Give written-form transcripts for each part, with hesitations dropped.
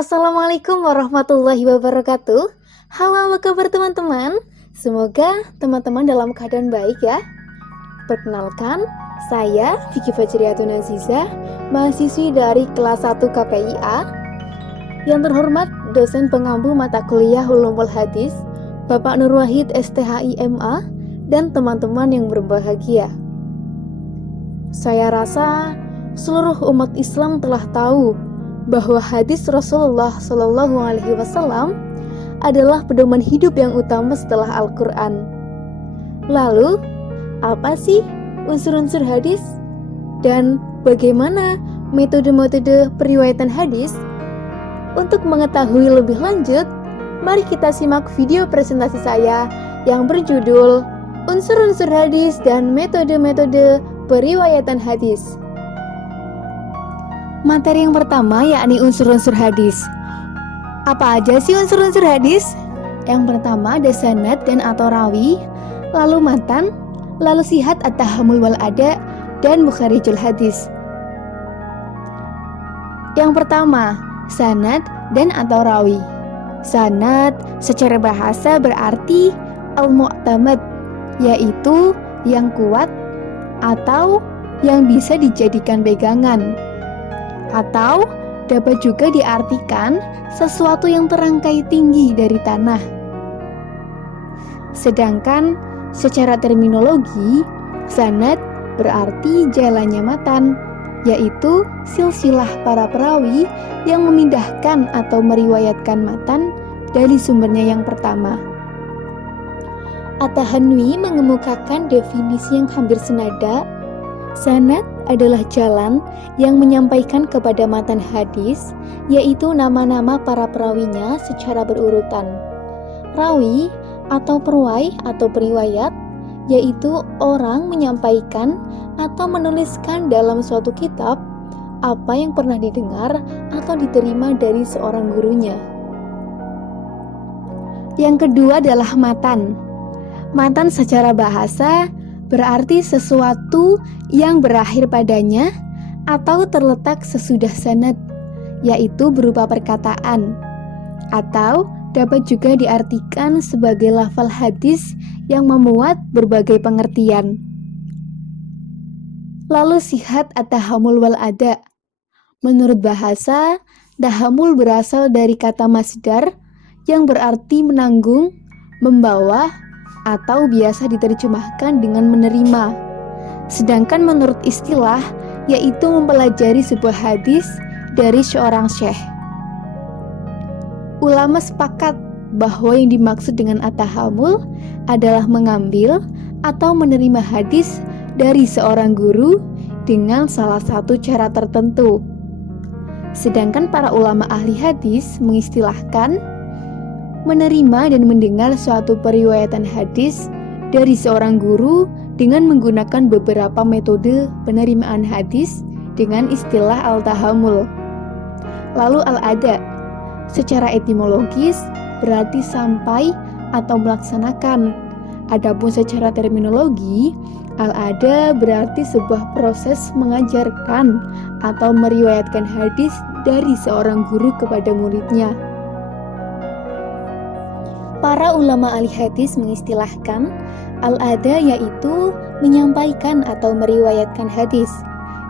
Assalamualaikum warahmatullahi wabarakatuh. Halo, apa kabar teman-teman? Semoga teman-teman dalam keadaan baik ya. Perkenalkan, saya Vicky Fajriatun Aziza, mahasiswi dari kelas 1 KPIA. Yang terhormat dosen pengampu mata kuliah Ulumul Hadis, Bapak Nur Wahid STHI MA, dan teman-teman yang berbahagia. Saya rasa seluruh umat Islam telah tahu bahwa hadis Rasulullah Shallallahu Alaihi Wasallam adalah pedoman hidup yang utama setelah Al-Quran. Lalu, apa sih unsur-unsur hadis? Dan bagaimana metode-metode periwayatan hadis? Untuk mengetahui lebih lanjut, mari kita simak video presentasi saya yang berjudul Unsur-unsur hadis dan metode-metode periwayatan hadis. Materi yang pertama yakni unsur-unsur hadis. Apa aja sih unsur-unsur hadis? Yang pertama ada sanad dan atau rawi, lalu matan, lalu sihat at-tahammul wal ada, dan mukharijul hadis. Yang pertama, sanad dan atau rawi. Sanad secara bahasa berarti al-mu'tamad, yaitu yang kuat atau yang bisa dijadikan pegangan. Atau dapat juga diartikan sesuatu yang terangkai tinggi dari tanah. Sedangkan secara terminologi, sanad berarti jalannya matan, yaitu silsilah para perawi yang memindahkan atau meriwayatkan matan dari sumbernya yang pertama. At-Tahanwi mengemukakan definisi yang hampir senada. Sanad adalah jalan yang menyampaikan kepada matan hadis, yaitu nama-nama para perawinya secara berurutan. Rawi atau perwai atau periwayat, yaitu orang menyampaikan atau menuliskan dalam suatu kitab apa yang pernah didengar atau diterima dari seorang gurunya. Yang kedua adalah matan. Matan secara bahasa berarti sesuatu yang berakhir padanya atau terletak sesudah sanad, yaitu berupa perkataan, atau dapat juga diartikan sebagai lafal hadis yang memuat berbagai pengertian. Lalu sihat at-tahammul wal ada. Menurut bahasa, tahammul berasal dari kata masdar yang berarti menanggung, membawa, atau biasa diterjemahkan dengan menerima. Sedangkan menurut istilah, yaitu mempelajari sebuah hadis dari seorang syekh. Ulama sepakat bahwa yang dimaksud dengan at-tahammul adalah mengambil atau menerima hadis dari seorang guru dengan salah satu cara tertentu. Sedangkan para ulama ahli hadis mengistilahkan menerima dan mendengar suatu periwayatan hadis dari seorang guru dengan menggunakan beberapa metode penerimaan hadis dengan istilah al-tahammul. Lalu al-ada secara etimologis berarti sampai atau melaksanakan. Adapun secara terminologi, al-ada berarti sebuah proses mengajarkan atau meriwayatkan hadis dari seorang guru kepada muridnya. Para ulama ahli hadis mengistilahkan al-ada yaitu menyampaikan atau meriwayatkan hadis.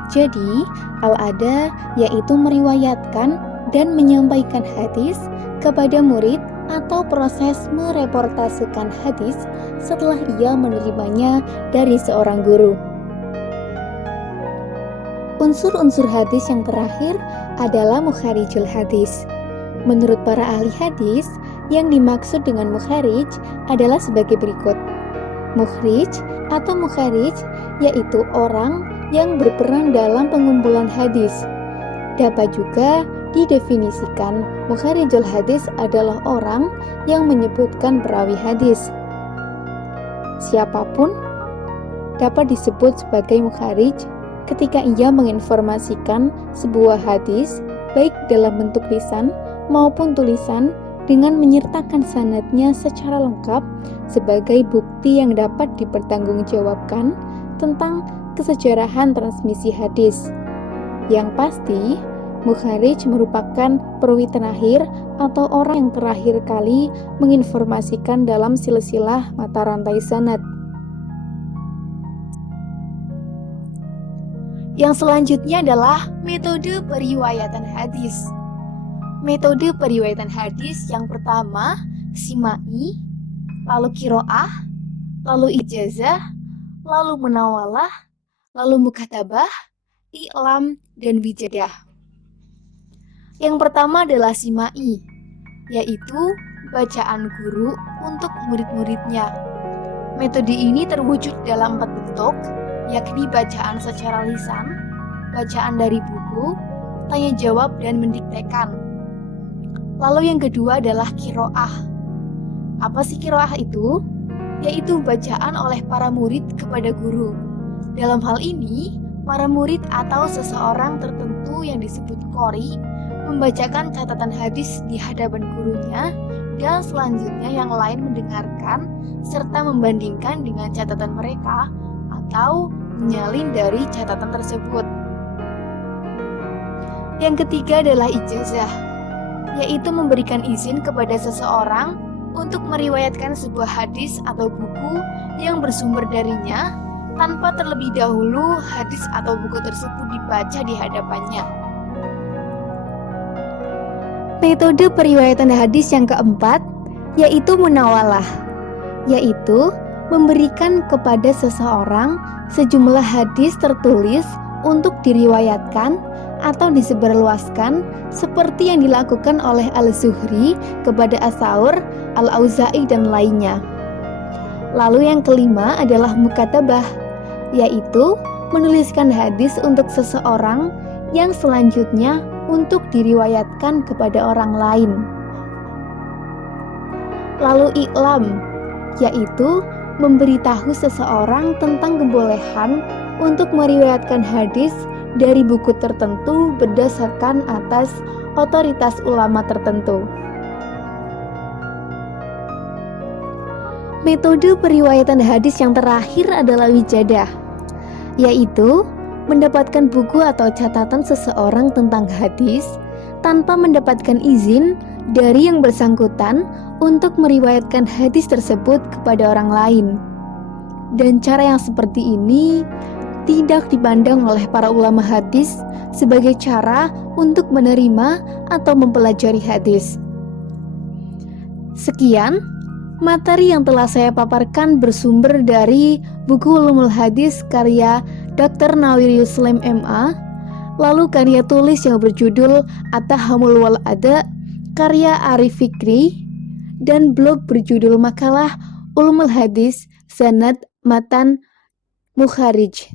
Jadi, al-ada yaitu meriwayatkan dan menyampaikan hadis kepada murid atau proses mereportaskan hadis setelah ia menerimanya dari seorang guru. Unsur-unsur hadis yang terakhir adalah mukharijul hadis. Menurut para ahli hadis, yang dimaksud dengan mukharij adalah sebagai berikut. Mukhrij atau mukharij yaitu orang yang berperan dalam pengumpulan hadis. Dapat juga didefinisikan mukharijul hadis adalah orang yang menyebutkan perawi hadis. Siapapun dapat disebut sebagai mukharij ketika ia menginformasikan sebuah hadis baik dalam bentuk lisan maupun tulisan dengan menyertakan sanadnya secara lengkap sebagai bukti yang dapat dipertanggungjawabkan tentang kesejarahan transmisi hadis. Yang pasti, Mukharij merupakan perawi terakhir atau orang yang terakhir kali menginformasikan dalam silsilah mata rantai sanad. Yang selanjutnya adalah metode periwayatan hadis. Metode periwayatan hadis yang pertama, simai, lalu kiroah, lalu ijazah, lalu munawalah, lalu mukatabah, i'lam, dan wijadah. Yang pertama adalah simai, yaitu bacaan guru untuk murid-muridnya. Metode ini terwujud dalam 4 bentuk, yakni bacaan secara lisan, bacaan dari buku, tanya jawab, dan mendiktekan. Lalu yang kedua adalah kiroah. Apa sih kiroah itu? Yaitu bacaan oleh para murid kepada guru. Dalam hal ini, para murid atau seseorang tertentu yang disebut qori membacakan catatan hadis di hadapan gurunya, dan selanjutnya yang lain mendengarkan serta membandingkan dengan catatan mereka atau menyalin dari catatan tersebut. Yang ketiga adalah ijazah, yaitu memberikan izin kepada seseorang untuk meriwayatkan sebuah hadis atau buku yang bersumber darinya tanpa terlebih dahulu hadis atau buku tersebut dibaca di hadapannya. Metode periwayatan hadis yang keempat yaitu munawalah, yaitu memberikan kepada seseorang sejumlah hadis tertulis untuk diriwayatkan atau disebarluaskan seperti yang dilakukan oleh Al-Zuhri kepada As-Saur, Al-Auza'i, dan lainnya. Lalu yang kelima adalah mukatabah, yaitu menuliskan hadis untuk seseorang yang selanjutnya untuk diriwayatkan kepada orang lain. Lalu i'lam, yaitu memberitahu seseorang tentang kebolehan untuk meriwayatkan hadis dari buku tertentu berdasarkan atas otoritas ulama tertentu. Metode periwayatan hadis yang terakhir adalah wijadah, yaitu mendapatkan buku atau catatan seseorang tentang hadis tanpa mendapatkan izin dari yang bersangkutan untuk meriwayatkan hadis tersebut kepada orang lain. Dan cara yang seperti ini tidak dipandang oleh para ulama hadis sebagai cara untuk menerima atau mempelajari hadis. Sekian materi yang telah saya paparkan bersumber dari buku Ulumul Hadis karya Dr. Nawir Yuslim MA, lalu karya tulis yang berjudul At-Tahammul wal Ada karya Arif Fikri, dan blog berjudul Makalah Ulumul Hadis Sanad Matan Mukharij.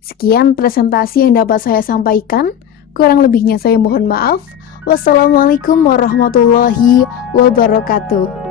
Sekian presentasi yang dapat saya sampaikan. Kurang lebihnya saya mohon maaf. Wassalamualaikum warahmatullahi wabarakatuh.